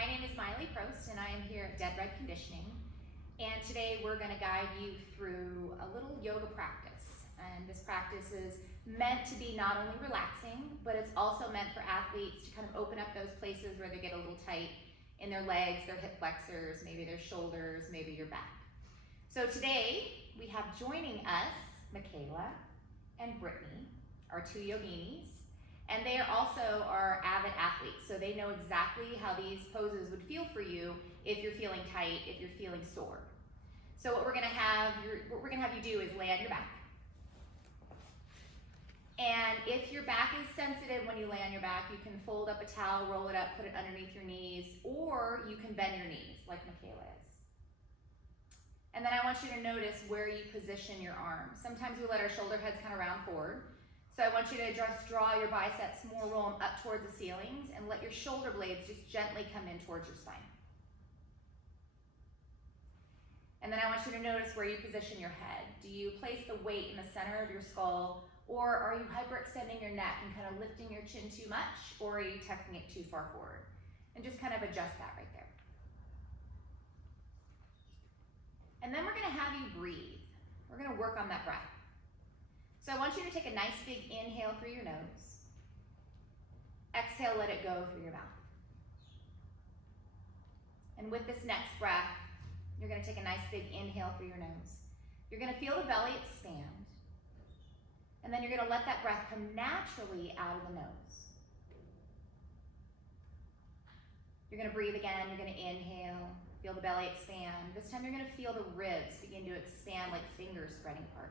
My name is Maile Prost and I am here at Dead Red Conditioning, and today we're going to guide you through a little yoga practice. And this practice is meant to be not only relaxing, but it's also meant for athletes to kind of open up those places where they get a little tight in their legs, their hip flexors, maybe their shoulders, maybe your back. So today we have joining us Michaela and Brittany, our two yoginis. And they are also our avid athletes, so they know exactly how these poses would feel for you if you're feeling tight, if you're feeling sore. So what we're gonna have you do is lay on your back. And if your back is sensitive when you lay on your back, you can fold up a towel, roll it up, put it underneath your knees, or you can bend your knees like Michaela is. And then I want you to notice where you position your arms. Sometimes we let our shoulder heads kind of round forward. So I want you to just draw your biceps more, roll them up towards the ceilings, and let your shoulder blades just gently come in towards your spine. And then I want you to notice where you position your head. Do you place the weight in the center of your skull, or are you hyperextending your neck and kind of lifting your chin too much, or are you tucking it too far forward? And just kind of adjust that right there. And then we're gonna have you breathe. We're gonna work on that breath. So I want you to take a nice big inhale through your nose. Exhale, let it go through your mouth. And with this next breath, you're gonna take a nice big inhale through your nose. You're gonna feel the belly expand. And then you're gonna let that breath come naturally out of the nose. You're gonna breathe again, you're gonna inhale, feel the belly expand. This time you're gonna feel the ribs begin to expand like fingers spreading apart.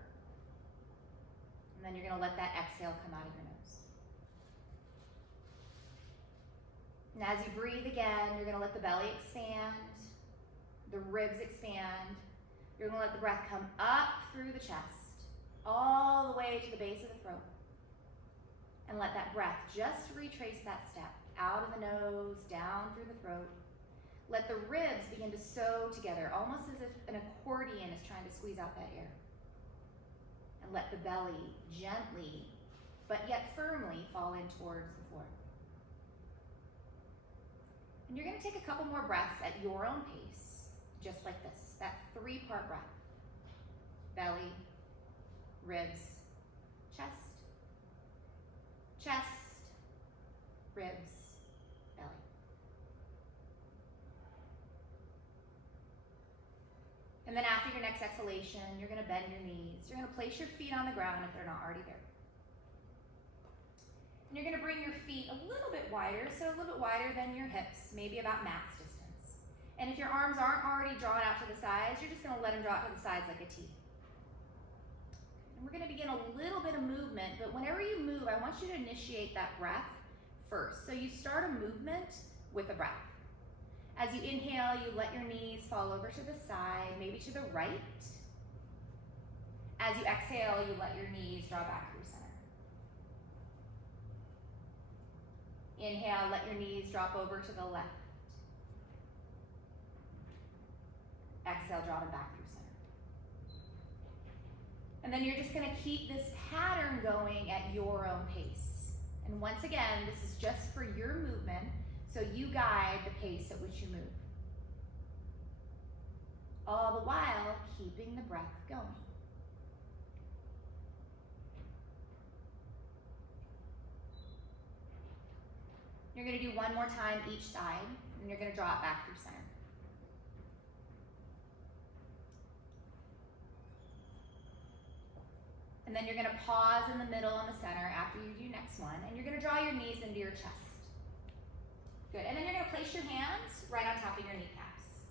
And then you're gonna let that exhale come out of your nose. And as you breathe again, you're gonna let the belly expand, the ribs expand. You're gonna let the breath come up through the chest, all the way to the base of the throat. And let that breath just retrace that step, out of the nose, down through the throat. Let the ribs begin to sew together, almost as if an accordion is trying to squeeze out that air. And let the belly gently, but yet firmly, fall in towards the floor. And you're gonna take a couple more breaths at your own pace, just like this, that 3-part breath. Belly, ribs, chest, chest, ribs, belly. And then after your next exhalation, you're gonna bend your knees. You're gonna place your feet on the ground if they're not already there. And you're gonna bring your feet a little bit wider, so a little bit wider than your hips, maybe about max distance. And if your arms aren't already drawn out to the sides, you're just gonna let them draw out to the sides like a T. And we're gonna begin a little bit of movement, but whenever you move, I want you to initiate that breath first. So you start a movement with a breath. As you inhale, you let your knees fall over to the side, maybe to the right. As you exhale, you let your knees draw back through center. Inhale, let your knees drop over to the left. Exhale, draw them back through center. And then you're just gonna keep this pattern going at your own pace. And once again, this is just for your movement, so you guide the pace at which you move. All the while, keeping the breath going. You're gonna do one more time each side, and you're gonna draw it back through center. And then you're gonna pause in the middle and the center after you do next one, and you're gonna draw your knees into your chest. Good, and then you're gonna place your hands right on top of your kneecaps.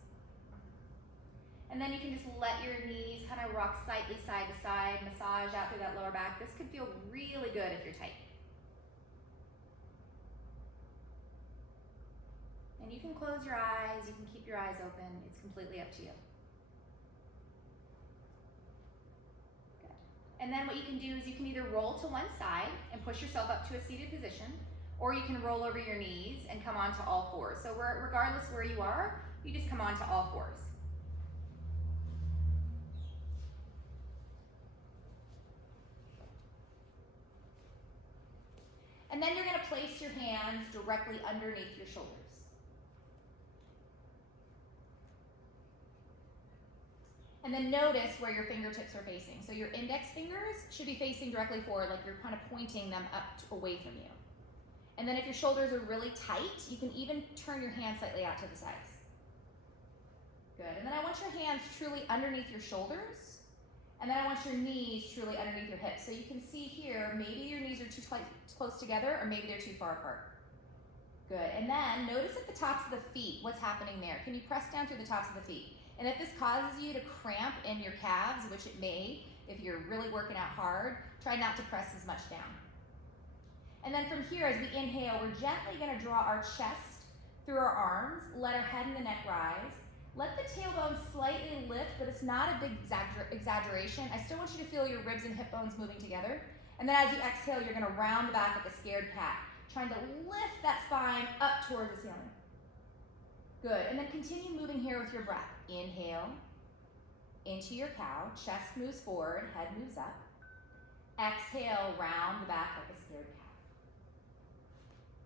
And then you can just let your knees kind of rock slightly side to side, massage out through that lower back. This could feel really good if you're tight. And you can close your eyes, you can keep your eyes open, it's completely up to you. Good. And then what you can do is you can either roll to one side and push yourself up to a seated position, or you can roll over your knees and come onto all fours. So regardless where you are, you just come onto all fours. And then you're gonna place your hands directly underneath your shoulders. And then notice where your fingertips are facing. So your index fingers should be facing directly forward, like you're kind of pointing them away from you. And then if your shoulders are really tight, you can even turn your hands slightly out to the sides. Good, and then I want your hands truly underneath your shoulders, and then I want your knees truly underneath your hips. So you can see here, maybe your knees are too close together, or maybe they're too far apart. Good, and then notice at the tops of the feet, what's happening there. Can you press down through the tops of the feet? And if this causes you to cramp in your calves, which it may, if you're really working out hard, try not to press as much down. And then from here, as we inhale, we're gently gonna draw our chest through our arms, let our head and the neck rise. Let the tailbone slightly lift, but it's not a big exaggeration. I still want you to feel your ribs and hip bones moving together. And then as you exhale, you're gonna round the back like a scared cat, trying to lift that spine up towards the ceiling. Good, and then continue moving here with your breath. Inhale into your cow, chest moves forward, head moves up. Exhale, round the back like a scared cat.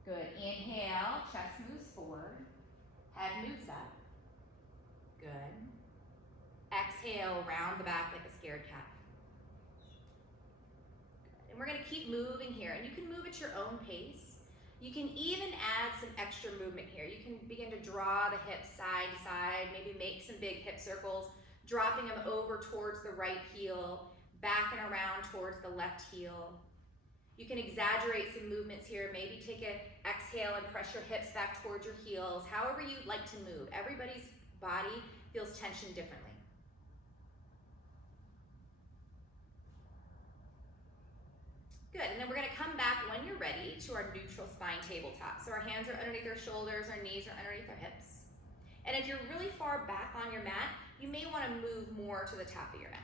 Good, inhale, chest moves forward, head moves up. Good. Exhale, round the back like a scared cat. Good. And we're gonna keep moving here, and you can move at your own pace. You can even add some extra movement here. You can begin to draw the hips side to side, maybe make some big hip circles, dropping them over towards the right heel, back and around towards the left heel. You can exaggerate some movements here. Maybe take an exhale and press your hips back towards your heels, however you'd like to move. Everybody's body feels tension differently. Good, and then we're gonna come back when you're ready to our neutral spine tabletop. So our hands are underneath our shoulders, our knees are underneath our hips. And if you're really far back on your mat, you may wanna move more to the top of your mat.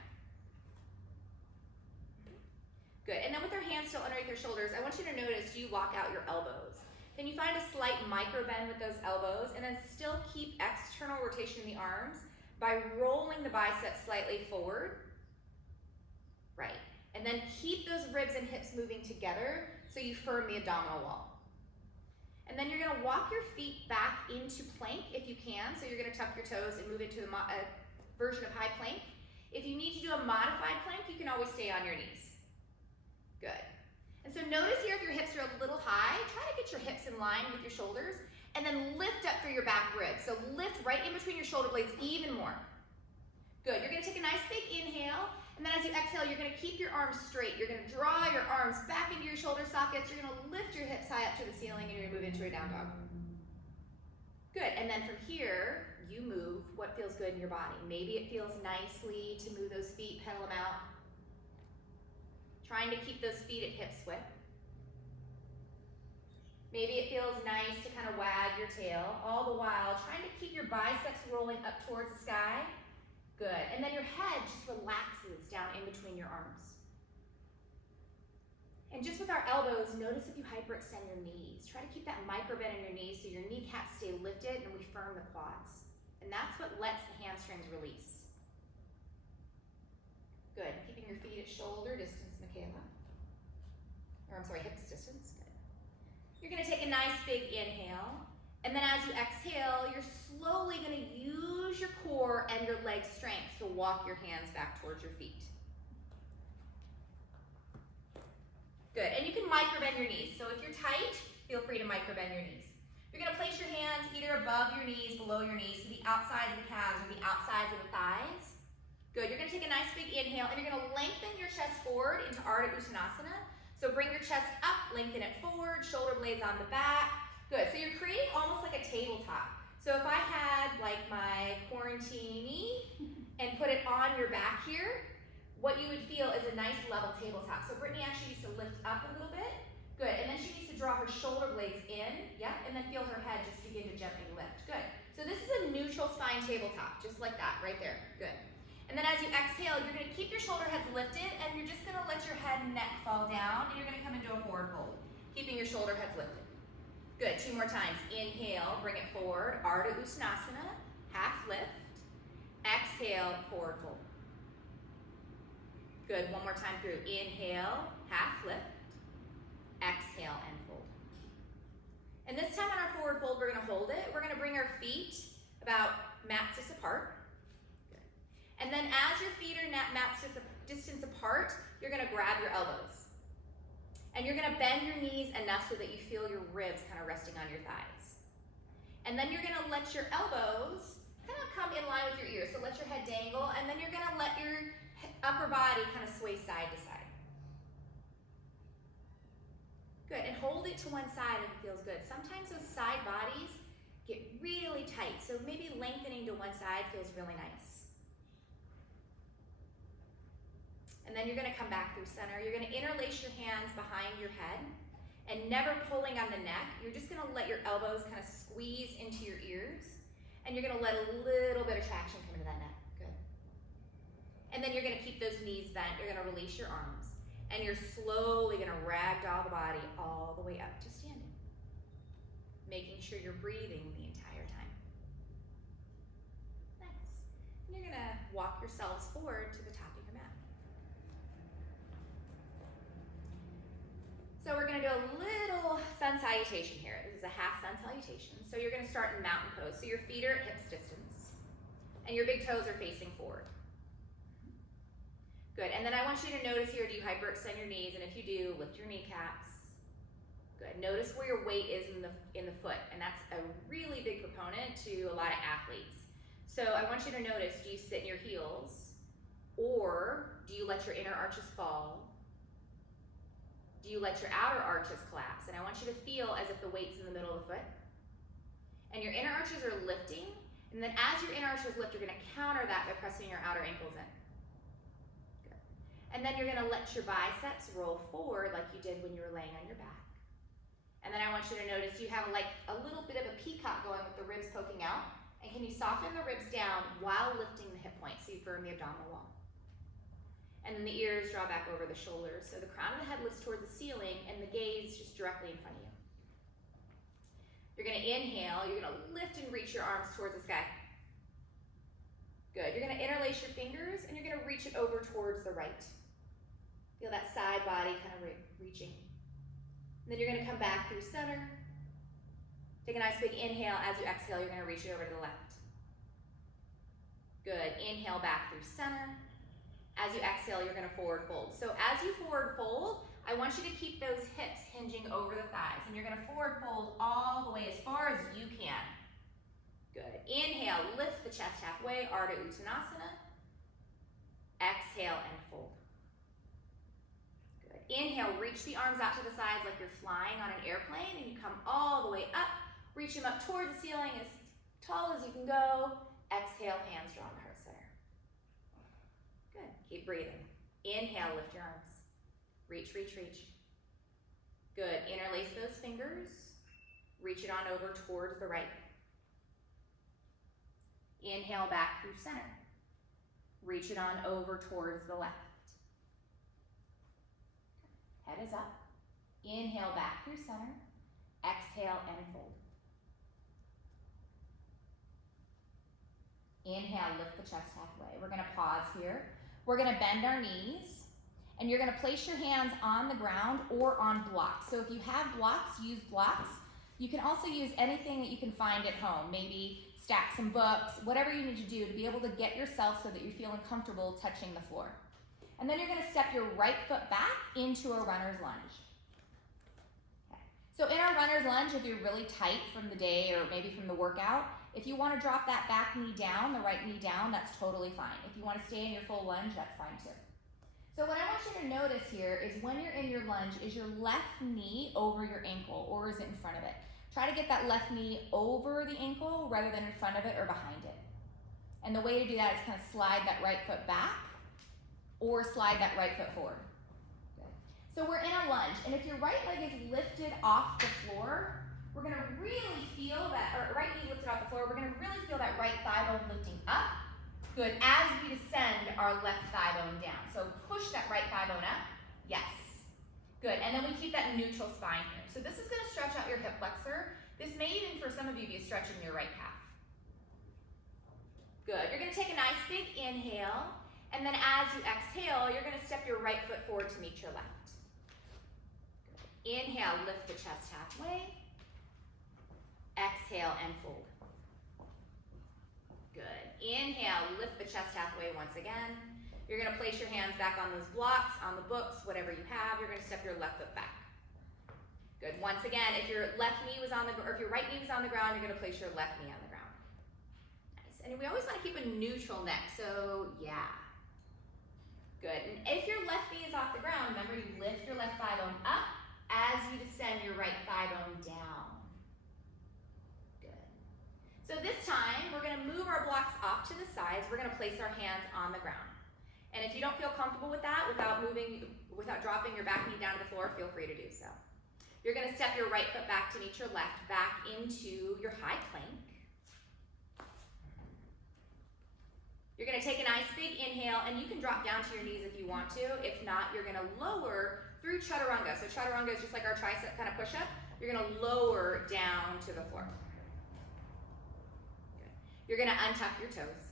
Good, and then with our hands still underneath your shoulders, I want you to notice, do you lock out your elbows? Can you find a slight micro bend with those elbows and then still keep external rotation in the arms by rolling the biceps slightly forward? Right. And then keep those ribs and hips moving together so you firm the abdominal wall. And then you're gonna walk your feet back into plank if you can. So you're gonna tuck your toes and move into a version of high plank. If you need to do a modified plank, you can always stay on your knees. Good. And so notice here if your hips are a little high, try to get your hips in line with your shoulders and then lift up through your back ribs. So lift right in between your shoulder blades even more. Good, you're gonna take a nice big inhale, and then as you exhale, you're gonna keep your arms straight. You're gonna draw your arms back into your shoulder sockets. You're gonna lift your hips high up to the ceiling and you're gonna move into a down dog. Good, and then from here, you move what feels good in your body. Maybe it feels nicely to move those feet, pedal them out. Trying to keep those feet at hip width. Maybe it feels nice to kind of wag your tail, all the while trying to keep your biceps rolling up towards the sky. Good, and then your head just relaxes down in between your arms. And just with our elbows, notice if you hyperextend your knees. Try to keep that micro bend in your knees so your kneecaps stay lifted and we firm the quads. And that's what lets the hamstrings release. Good, keeping your feet at shoulder distance, Michaela. Or I'm sorry, hips distance, good. You're gonna take a nice big inhale, and then as you exhale, you're slowly gonna use your core and your leg strength to walk your hands back towards your feet. Good, and you can micro bend your knees. So if you're tight, feel free to micro bend your knees. You're gonna place your hands either above your knees, below your knees, to the outsides of the calves or the outsides of the thighs. Good, you're gonna take a nice big inhale and you're gonna lengthen your chest forward into Ardha Uttanasana. So bring your chest up, lengthen it forward, shoulder blades on the back. Good, so you're creating almost like a tabletop. So if I had like my quarantini and put it on your back here, what you would feel is a nice level tabletop. So Brittany actually needs to lift up a little bit. Good, and then she needs to draw her shoulder blades in, yep, and then feel her head just begin to gently lift. Good, so this is a neutral spine tabletop, just like that, right there, good. And then as you exhale, you're gonna keep your shoulder heads lifted and you're just gonna let your head and neck fall down and you're gonna come into a forward fold, keeping your shoulder heads lifted. Good, 2 more times. Inhale, bring it forward, Ardha Uttanasana, half lift. Exhale, forward fold. Good, 1 more time through. Inhale, half lift. Exhale and fold. And this time on our forward fold, we're gonna hold it. We're gonna bring our feet about mat-sis apart. And then as your feet are mat distance apart, you're gonna grab your elbows. And you're gonna bend your knees enough so that you feel your ribs kind of resting on your thighs. And then you're gonna let your elbows kind of come in line with your ears. So let your head dangle, and then you're gonna let your upper body kind of sway side to side. Good, and hold it to one side if it feels good. Sometimes those side bodies get really tight, so maybe lengthening to one side feels really nice. And then you're gonna come back through center. You're gonna interlace your hands behind your head and never pulling on the neck. You're just gonna let your elbows kind of squeeze into your ears, and you're gonna let a little bit of traction come into that neck. Good. And then you're gonna keep those knees bent. You're gonna release your arms, and you're slowly gonna ragdoll the body all the way up to standing, making sure you're breathing the entire time. Nice. And you're gonna walk yourselves forward to the top of your mat. So we're gonna do a little sun salutation here. This is a half sun salutation. So you're gonna start in mountain pose. So your feet are at hips distance, and your big toes are facing forward. Good, and then I want you to notice here, do you hyperextend your knees? And if you do, lift your kneecaps. Good, notice where your weight is in the foot, and that's a really big proponent to a lot of athletes. So I want you to notice, do you sit in your heels, or do you let your inner arches fall? Do you let your outer arches collapse? And I want you to feel as if the weight's in the middle of the foot. And your inner arches are lifting, and then as your inner arches lift, you're gonna counter that by pressing your outer ankles in. Good. And then you're gonna let your biceps roll forward like you did when you were laying on your back. And then I want you to notice, do you have like a little bit of a peacock going with the ribs poking out? And can you soften the ribs down while lifting the hip points so you firm the abdominal wall? And then the ears draw back over the shoulders. So the crown of the head lifts towards the ceiling and the gaze just directly in front of you. You're gonna inhale, you're gonna lift and reach your arms towards the sky. Good, you're gonna interlace your fingers and you're gonna reach it over towards the right. Feel that side body kind of reaching. And then you're gonna come back through center. Take a nice big inhale. As you exhale, you're gonna reach it over to the left. Good, inhale back through center. As you exhale, you're gonna forward fold. So as you forward fold, I want you to keep those hips hinging over the thighs, and you're gonna forward fold all the way as far as you can. Good. Inhale, lift the chest halfway, Ardha Uttanasana. Exhale and fold. Good. Inhale, reach the arms out to the sides like you're flying on an airplane, and you come all the way up. Reach them up towards the ceiling as tall as you can go. Exhale, hands draw on the heart center. Good, keep breathing. Inhale, lift your arms. Reach, reach, reach. Good, interlace those fingers. Reach it on over towards the right. Inhale back through center. Reach it on over towards the left. Head is up. Inhale back through center. Exhale and fold. Inhale, lift the chest halfway. We're gonna pause here. We're gonna bend our knees, and you're gonna place your hands on the ground or on blocks. So if you have blocks, use blocks. You can also use anything that you can find at home. Maybe stack some books, whatever you need to do to be able to get yourself so that you're feeling comfortable touching the floor. And then you're gonna step your right foot back into a runner's lunge. Okay. So in our runner's lunge, if you're really tight from the day or maybe from the workout, if you want to drop that back knee down, the right knee down, that's totally fine. If you want to stay in your full lunge, that's fine too. So what I want you to notice here is when you're in your lunge, is your left knee over your ankle or is it in front of it? Try to get that left knee over the ankle rather than in front of it or behind it. And the way to do that is kind of slide that right foot back or slide that right foot forward. Good. So we're in a lunge, and if your right leg is lifted off the floor, we're gonna really feel that, or right knee lifted off the floor, we're gonna really feel that right thigh bone lifting up. Good, as we descend our left thigh bone down. So push that right thigh bone up, yes. Good, and then we keep that neutral spine here. So this is gonna stretch out your hip flexor. This may even, for some of you, be stretching your right calf. Good, you're gonna take a nice big inhale, and then as you exhale, you're gonna step your right foot forward to meet your left. Good. Inhale, lift the chest halfway. Exhale and fold. Good. Inhale, lift the chest halfway once again. You're gonna place your hands back on those blocks, on the books, whatever you have. You're gonna step your left foot back. Good, once again, if your left knee was on the, or if your right knee was on the ground, you're gonna place your left knee on the ground. Nice, and we always wanna keep a neutral neck, so yeah. Good, and if your left knee is off the ground, remember you lift your left thigh bone up as you descend your right thigh bone down. Good. So this time, we're gonna move our blocks off to the sides. We're gonna place our hands on the ground. And if you don't feel comfortable with that, without dropping your back knee down to the floor, feel free to do so. You're gonna step your right foot back to meet your left, back into your high plank. You're gonna take a nice big inhale, and you can drop down to your knees if you want to. If not, you're gonna lower through chaturanga. So chaturanga is just like our tricep kind of push-up. You're gonna lower down to the floor. Good. You're gonna untuck your toes.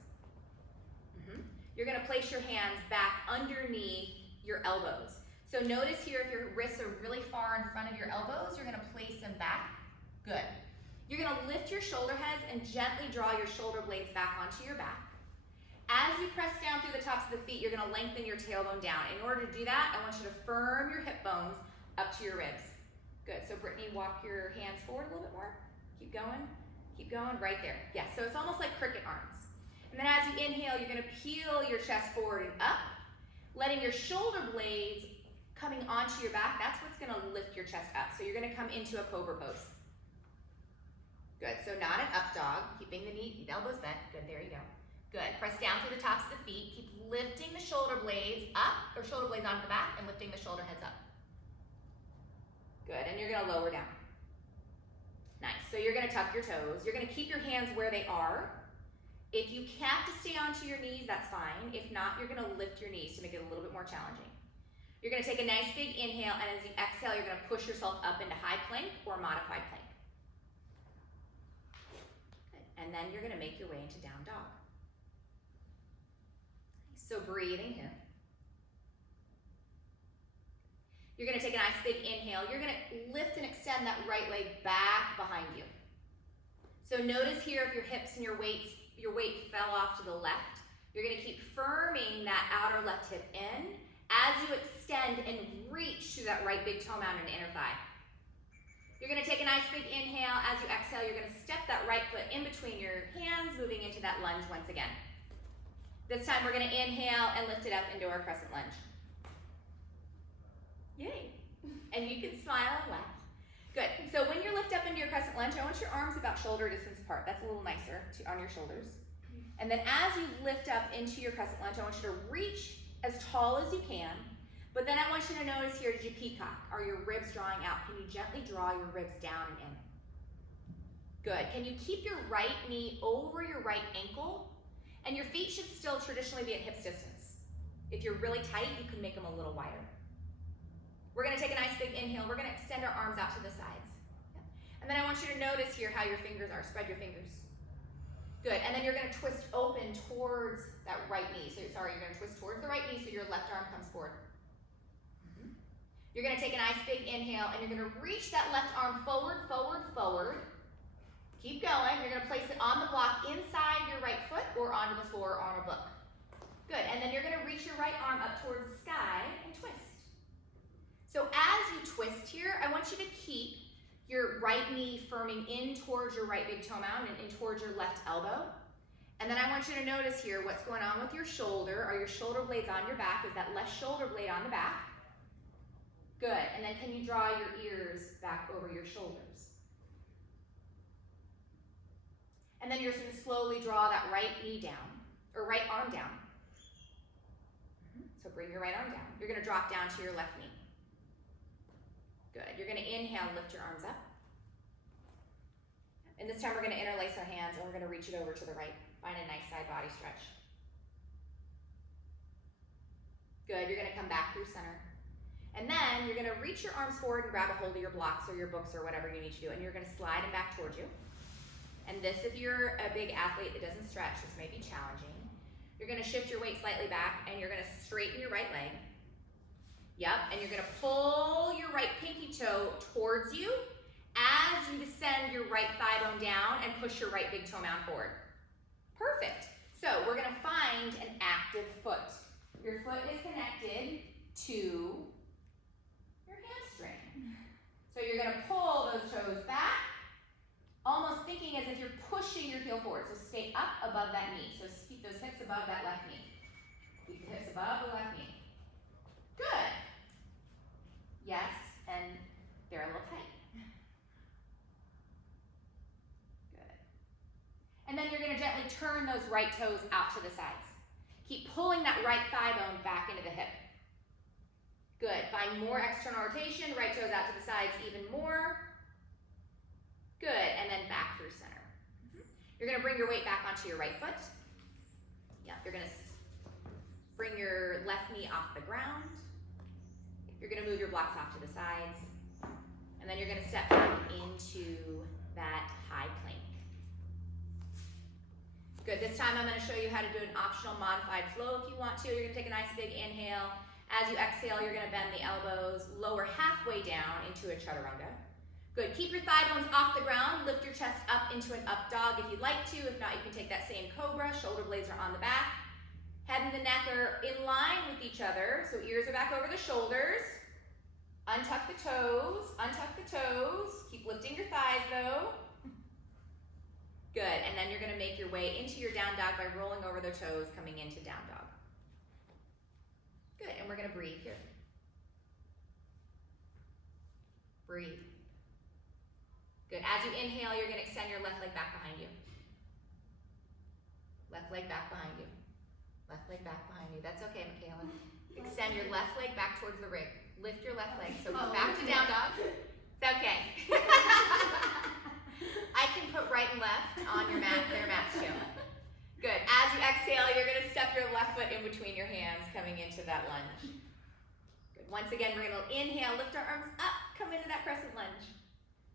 You're gonna place your hands back underneath your elbows. So notice here, if your wrists are really far in front of your elbows, you're gonna place them back. Good. You're gonna lift your shoulder heads and gently draw your shoulder blades back onto your back. As you press down through the tops of the feet, you're gonna lengthen your tailbone down. In order to do that, I want you to firm your hip bones up to your ribs. Good, so Brittany, walk your hands forward a little bit more. Keep going, right there. Yes, so it's almost like cricket arms. And then as you inhale, you're gonna peel your chest forward and up, letting your shoulder blades coming onto your back. That's what's gonna lift your chest up. So you're gonna come into a cobra pose. Good, so not an up dog, keeping the elbows bent. Good, there you go. Good, press down through the tops of the feet. Keep lifting the shoulder blades up, or shoulder blades onto the back, and lifting the shoulder heads up. Good, and you're gonna lower down. Nice, so you're gonna tuck your toes. You're gonna keep your hands where they are. If you have to stay onto your knees, that's fine. If not, you're gonna lift your knees to make it a little bit more challenging. You're gonna take a nice big inhale, and as you exhale, you're gonna push yourself up into high plank or modified plank. Good. And then you're gonna make your way into down dog. So breathing here. You're gonna take a nice big inhale. You're gonna lift and extend that right leg back behind you. So notice here if your hips and your weight fell off to the left, you're gonna keep firming that outer left hip in as you extend and reach through that right big toe mound and inner thigh. You're gonna take a nice big inhale. As you exhale, you're gonna step that right foot in between your hands, moving into that lunge once again. This time we're gonna inhale and lift it up into our crescent lunge. Yay. And you can smile and laugh. Good, so when you lift up into your crescent lunge, I want your arms about shoulder distance apart. That's a little nicer on your shoulders. And then as you lift up into your crescent lunge, I want you to reach as tall as you can, but then I want you to notice here, did you peacock? Are your ribs drawing out? Can you gently draw your ribs down and in? Good, can you keep your right knee over your right ankle? And your feet should still traditionally be at hips distance. If you're really tight, you can make them a little wider. We're gonna take a nice big inhale. We're gonna extend our arms out to the sides. And then I want you to notice here how your fingers are. Spread your fingers. Good, and then you're gonna twist open towards that right knee. So you're gonna twist towards the right knee so your left arm comes forward. You're gonna take a nice big inhale and you're gonna reach that left arm forward, forward, forward. Keep going, you're gonna place it on the block inside your right foot or onto the floor on a book. Good, and then you're gonna reach your right arm up towards the sky and twist. So as you twist here, I want you to keep your right knee firming in towards your right big toe mound and in towards your left elbow. And then I want you to notice here what's going on with your shoulder. Are your shoulder blades on your back? Is that left shoulder blade on the back? Good, and then can you draw your ears back over your shoulders? And then you're just gonna slowly draw that right knee down, or right arm down. So bring your right arm down. You're gonna drop down to your left knee. Good, you're gonna inhale, lift your arms up. And this time we're gonna interlace our hands and we're gonna reach it over to the right. Find a nice side body stretch. Good, you're gonna come back through center. And then you're gonna reach your arms forward and grab a hold of your blocks or your books or whatever you need to do, and you're gonna slide them back towards you. And this, if you're a big athlete that doesn't stretch, this may be challenging. You're gonna shift your weight slightly back and you're gonna straighten your right leg. Yep, and you're gonna pull your right pinky toe towards you as you descend your right thigh bone down and push your right big toe mound forward. Perfect. So So we're gonna find an active foot. Your foot is connected to your hamstring. So you're gonna pull those toes back, almost thinking as if you're pushing your heel forward. So stay up above that knee. So keep those hips above that left knee. Keep the hips above the left knee. Good. Yes, and they're a little tight. Good. And then you're gonna gently turn those right toes out to the sides. Keep pulling that right thigh bone back into the hip. Good. Find more external rotation. Right toes out to the sides even more. Good. And then back through center. You're going to bring your weight back onto your right foot. Yeah. You're going to bring your left knee off the ground. You're going to move your blocks off to the sides. And then you're going to step back into that high plank. Good. This time I'm going to show you how to do an optional modified flow if you want to. You're going to take a nice big inhale. As you exhale, you're going to bend the elbows, lower halfway down into a chaturanga. Good. Keep your thigh bones off the ground. Lift your chest up into an up dog if you'd like to. If not, you can take that same cobra. Shoulder blades are on the back. Head and the neck are in line with each other. So ears are back over the shoulders. Untuck the toes. Untuck the toes. Keep lifting your thighs though. Good. And then you're going to make your way into your down dog by rolling over the toes, coming into down dog. Good. And we're going to breathe here. Breathe. Good. As you inhale, you're going to extend your left leg back behind you. Left leg back behind you. Left leg back behind you. That's okay, Michaela. Extend your left leg back towards the rib. Lift your left leg. So back to down dog. It's okay. I can put right and left on your mat. Their mats too. Good. As you exhale, you're going to step your left foot in between your hands, coming into that lunge. Good. Once again, we're going to inhale, lift our arms up, come into that crescent lunge.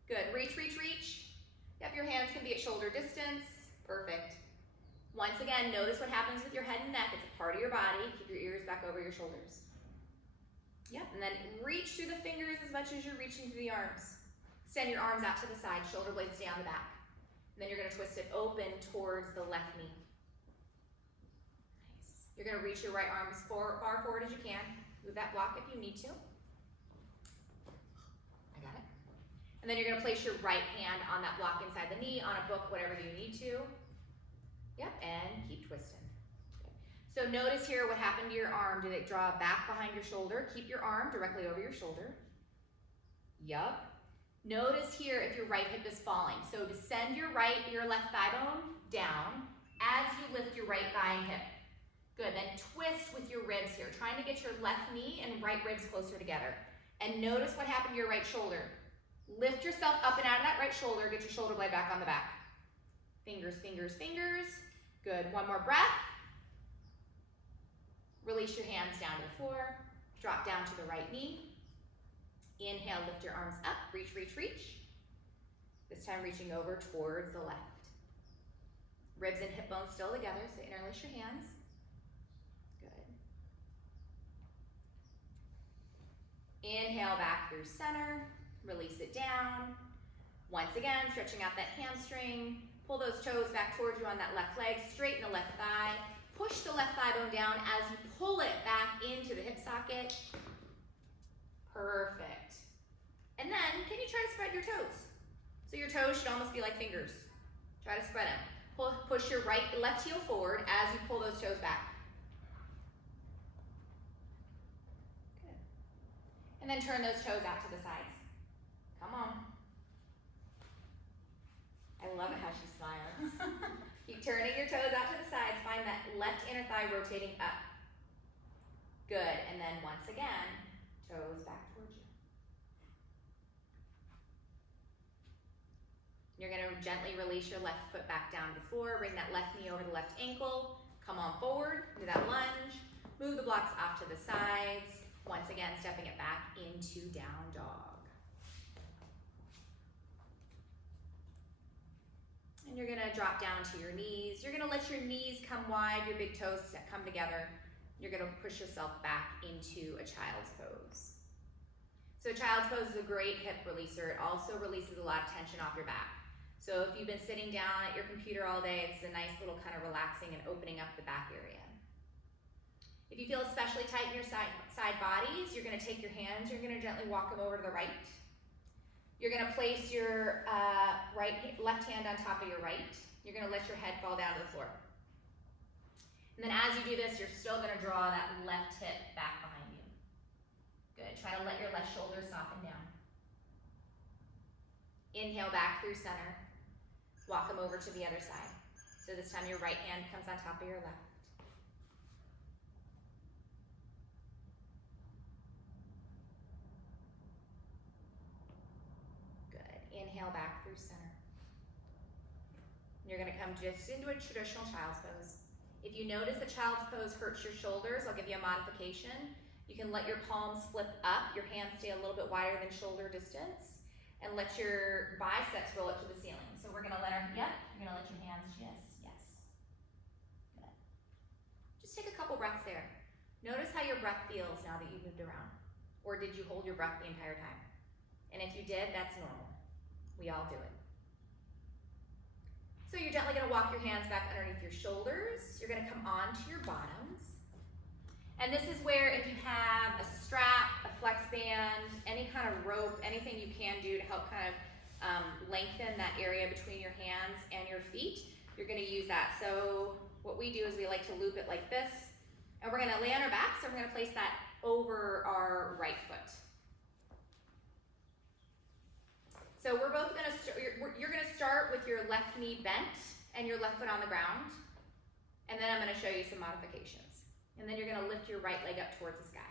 Good. Reach, reach, reach. Yep, your hands can be at shoulder distance. Perfect. Once again, notice what happens with your head and neck. It's a part of your body. Keep your ears back over your shoulders. Yep, and then reach through the fingers as much as you're reaching through the arms. Extend your arms out to the side, shoulder blades stay on the back. And then you're going to twist it open towards the left knee. Nice. You're going to reach your right arm as far forward as you can. Move that block if you need to. I got it. And then you're going to place your right hand on that block inside the knee, on a book, whatever you need to. Yep, and keep twisting. So notice here what happened to your arm. Did it draw back behind your shoulder? Keep your arm directly over your shoulder. Yup. Notice here if your right hip is falling. So descend your left thigh bone down as you lift your right thigh and hip. Good, then twist with your ribs here, trying to get your left knee and right ribs closer together. And notice what happened to your right shoulder. Lift yourself up and out of that right shoulder, get your shoulder blade back on the back. Fingers, fingers, fingers. Good, one more breath. Release your hands down to the floor. Drop down to the right knee. Inhale, lift your arms up. Reach, reach, reach. This time reaching over towards the left. Ribs and hip bones still together, so interlace your hands. Good. Inhale back through center. Release it down. Once again, stretching out that hamstring. Pull those toes back towards you on that left leg. Straighten the left thigh. Push the left thigh bone down as you pull it back into the hip socket. Perfect. And then, can you try to spread your toes? So your toes should almost be like fingers. Try to spread them. Push your left heel forward as you pull those toes back. Good. And then turn those toes out to the sides. Come on. I love it how she smiles. Keep turning your toes out to the sides. Find that left inner thigh rotating up. Good. And then once again, toes back towards you. You're going to gently release your left foot back down to the floor. Bring that left knee over the left ankle. Come on forward. Do that lunge. Move the blocks off to the sides. Once again, stepping it back into down dog. And you're going to drop down to your knees. You're going to let your knees come wide, your big toes come together. You're going to push yourself back into a child's pose. So child's pose is a great hip releaser. It also releases a lot of tension off your back. So if you've been sitting down at your computer all day, it's a nice little kind of relaxing and opening up the back area. If you feel especially tight in your side bodies, you're gonna take your hands, you're gonna gently walk them over to the right. You're gonna place your left hand on top of your right. You're gonna let your head fall down to the floor. And then as you do this, you're still gonna draw that left hip back behind you. Good, try to let your left shoulder soften down. Inhale back through center. Walk them over to the other side. So this time your right hand comes on top of your left. Good. Inhale back through center. You're gonna come just into a traditional child's pose. If you notice the child's pose hurts your shoulders, I'll give you a modification. You can let your palms flip up, your hands stay a little bit wider than shoulder distance, and let your biceps roll up to the ceiling. So we're gonna let you're gonna let your hands, yes. Good. Just take a couple breaths there. Notice how your breath feels now that you've moved around. Or did you hold your breath the entire time? And if you did, that's normal. We all do it. So you're gently gonna walk your hands back underneath your shoulders. You're gonna come onto your bottoms. And this is where if you have a strap, a flex band, any kind of rope, anything you can do to help kind of lengthen that area between your hands and your feet, you're gonna use that. So what we do is we like to loop it like this, and we're gonna lay on our back, so we're gonna place that over our right foot. So we're both gonna, you're gonna start with your left knee bent and your left foot on the ground, and then I'm gonna show you some modifications. And then you're gonna lift your right leg up towards the sky.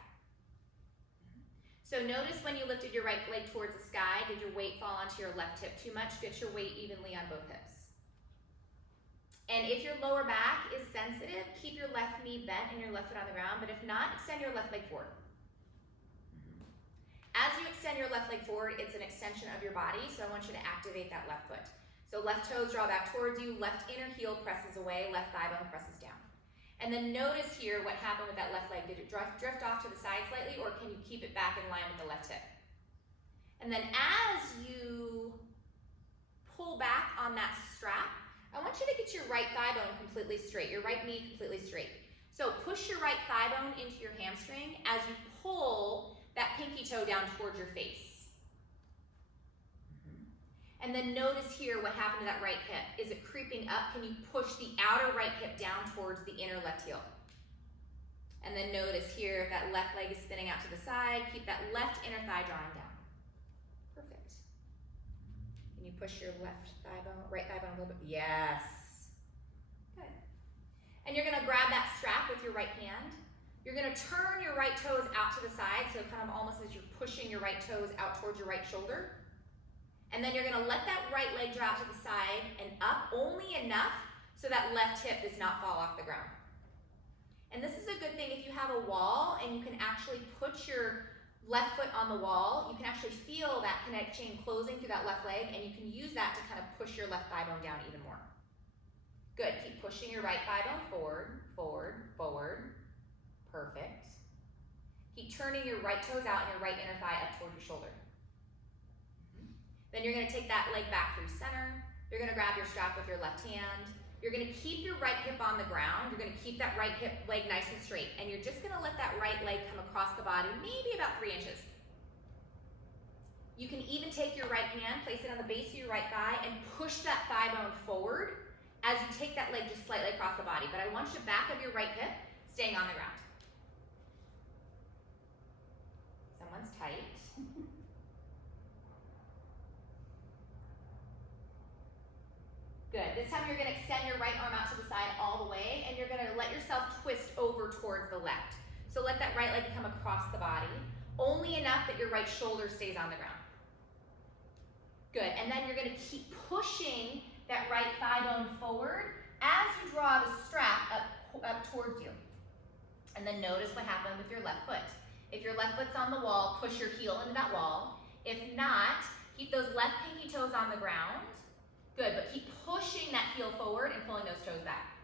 So notice when you lifted your right leg towards the sky, did your weight fall onto your left hip too much? Get your weight evenly on both hips. And if your lower back is sensitive, keep your left knee bent and your left foot on the ground, but if not, extend your left leg forward. As you extend your left leg forward, it's an extension of your body, so I want you to activate that left foot. So left toes draw back towards you, left inner heel presses away, left thigh bone presses down. And then notice here what happened with that left leg. Did it drift off to the side slightly, or can you keep it back in line with the left hip? And then as you pull back on that strap, I want you to get your right thigh bone completely straight, your right knee completely straight. So push your right thigh bone into your hamstring as you pull that pinky toe down towards your face. And then notice here what happened to that right hip. Is it creeping up? Can you push the outer right hip down towards the inner left heel? And then notice here if that left leg is spinning out to the side, keep that left inner thigh drawing down. Perfect. Can you push your left thigh bone, right thigh bone a little bit? Yes. Good. And you're gonna grab that strap with your right hand. You're gonna turn your right toes out to the side, so kind of almost as you're pushing your right toes out towards your right shoulder. And then you're gonna let that right leg drop to the side and up only enough so that left hip does not fall off the ground. And this is a good thing if you have a wall and you can actually put your left foot on the wall, you can actually feel that connect chain closing through that left leg, and you can use that to kind of push your left thigh bone down even more. Good, keep pushing your right thigh bone forward, forward, forward. Perfect. Keep turning your right toes out and your right inner thigh up toward your shoulder. Then you're gonna take that leg back through center. You're gonna grab your strap with your left hand. You're gonna keep your right hip on the ground. You're gonna keep that right hip leg nice and straight. And you're just gonna let that right leg come across the body, maybe about 3 inches. You can even take your right hand, place it on the base of your right thigh, and push that thigh bone forward as you take that leg just slightly across the body. But I want the back of your right hip staying on the ground. Someone's tight. Good. This time you're going to extend your right arm out to the side all the way, and you're going to let yourself twist over towards the left. So let that right leg come across the body, only enough that your right shoulder stays on the ground. Good. And then you're going to keep pushing that right thigh bone forward as you draw the strap up towards you. And then notice what happened with your left foot. If your left foot's on the wall, push your heel into that wall. If not, keep those left pinky toes on the ground. Good, but keep pushing that heel forward and pulling those toes back.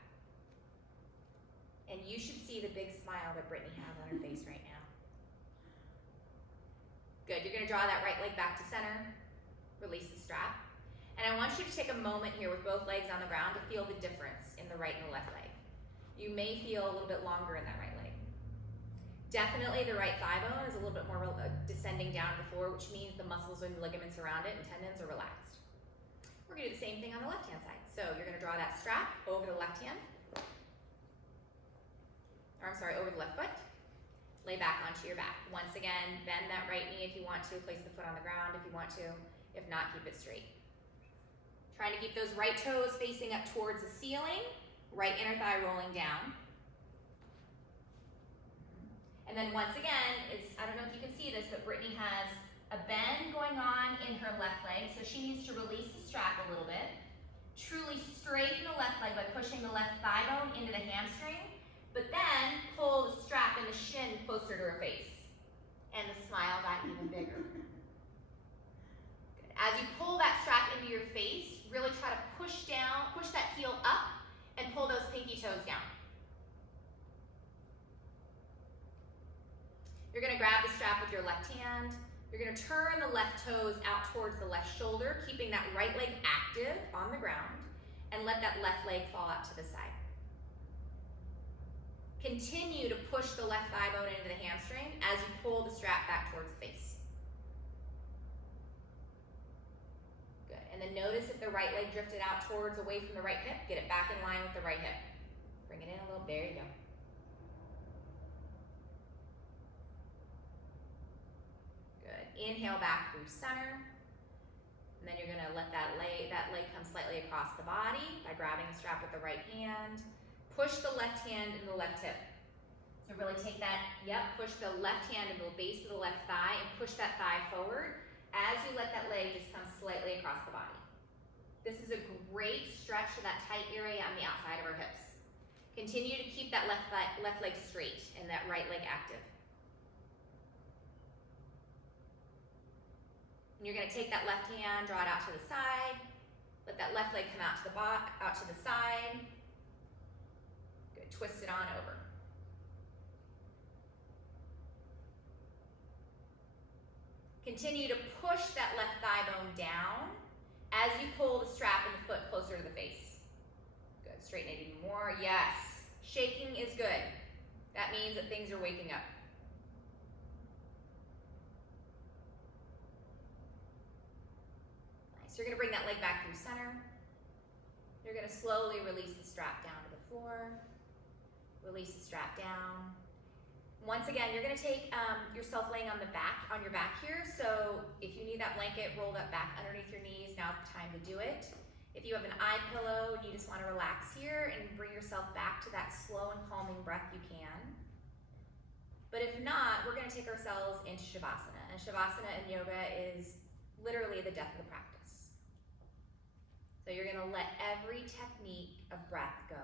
And you should see the big smile that Brittany has on her face right now. Good, you're gonna draw that right leg back to center, release the strap. And I want you to take a moment here with both legs on the ground to feel the difference in the right and the left leg. You may feel a little bit longer in that right leg. Definitely the right thigh bone is a little bit more descending down to the floor, which means the muscles and ligaments around it and tendons are relaxed. We're gonna do the same thing on the left-hand side. So you're gonna draw that strap over the left hand, or I'm sorry, over the left foot. Lay back onto your back. Once again, bend that right knee if you want to, place the foot on the ground if you want to. If not, keep it straight. Trying to keep those right toes facing up towards the ceiling, right inner thigh rolling down. And then once again, I don't know if you can see this, but Brittany has a bend going on in her left leg, so she needs to release the strap a little bit. Truly straighten the left leg by pushing the left thigh bone into the hamstring, but then pull the strap and the shin closer to her face. And the smile got even bigger. Good. As you pull that strap into your face, really try to push that heel up and pull those pinky toes down. You're gonna grab the strap with your left hand. You're gonna turn the left toes out towards the left shoulder, keeping that right leg active on the ground, and let that left leg fall out to the side. Continue to push the left thigh bone into the hamstring as you pull the strap back towards the face. Good, and then notice if the right leg drifted out towards, away from the right hip, get it back in line with the right hip. Bring it in a little, there you go. Inhale back through center, and then you're gonna let that leg come slightly across the body by grabbing the strap with the right hand. Push the left hand into the left hip. So really take that, push the left hand into the base of the left thigh and push that thigh forward as you let that leg just come slightly across the body. This is a great stretch to that tight area on the outside of our hips. Continue to keep that left leg straight and that right leg active. And you're gonna take that left hand, draw it out to the side, let that left leg come out to the side. Good, twist it on over. Continue to push that left thigh bone down as you pull the strap and the foot closer to the face. Good, straighten it even more, yes. Shaking is good. That means that things are waking up. So you're gonna bring that leg back through center. You're gonna slowly release the strap down to the floor. Release the strap down. Once again, you're gonna take yourself laying on your back here. So if you need that blanket rolled up back underneath your knees, now's the time to do it. If you have an eye pillow and you just wanna relax here and bring yourself back to that slow and calming breath, you can. But if not, we're gonna take ourselves into Shavasana. And Shavasana in yoga is literally the death of the practice. So you're gonna let every technique of breath go.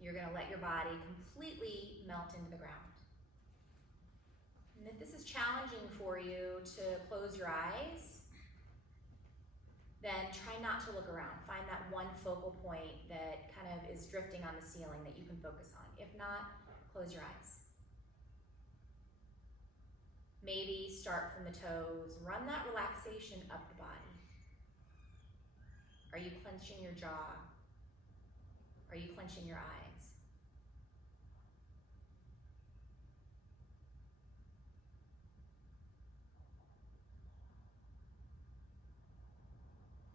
You're gonna let your body completely melt into the ground. And if this is challenging for you to close your eyes, then try not to look around. Find that one focal point that kind of is drifting on the ceiling that you can focus on. If not, close your eyes. Maybe start from the toes, run that relaxation up the body. Are you clenching your jaw? Are you clenching your eyes?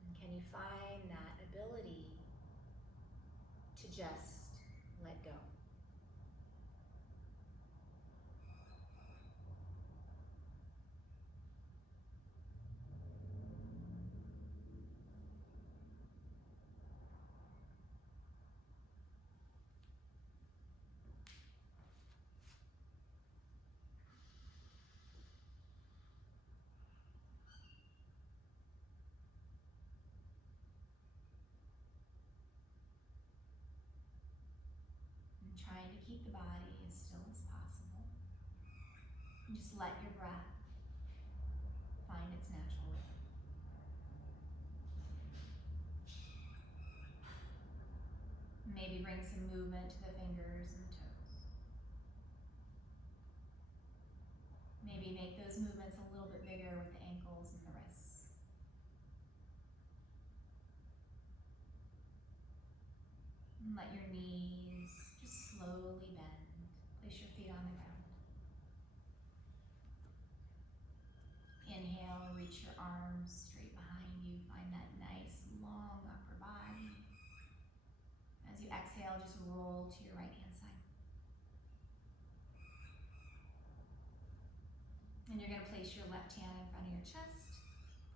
And can you find that ability to just let go? Trying to keep the body as still as possible. And just let your breath find its natural rhythm. Maybe bring some movement to the fingers and the toes. Maybe make those movements a little bit bigger with the ankles and the wrists. And let your knees just slowly bend. Place your feet on the ground. Inhale, reach your arms straight behind you. Find that nice long upper body. As you exhale, just roll to your right hand side. And you're going to place your left hand in front of your chest.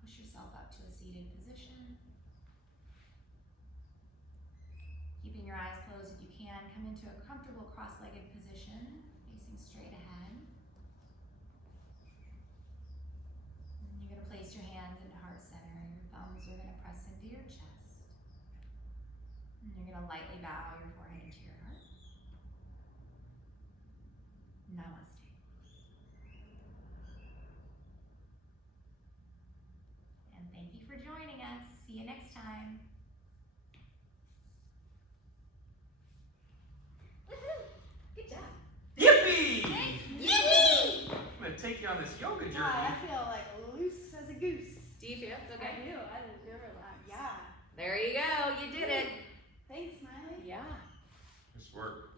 Push yourself up to a seated position. Keeping your eyes closed if you can, come into a comfortable cross-legged position, facing straight ahead. And you're going to place your hands into heart center. Your thumbs are going to press into your chest. And you're going to lightly bow your forehead into your heart. Namaste. And thank you for joining us. See you next time. Good job. Yippee! Yippee! I'm gonna take you on this yoga journey. I feel like loose as a goose. Do you feel okay? I do. I didn't feel relaxed. Yeah. There you go. You did it. Thanks, Miley. Yeah. This work.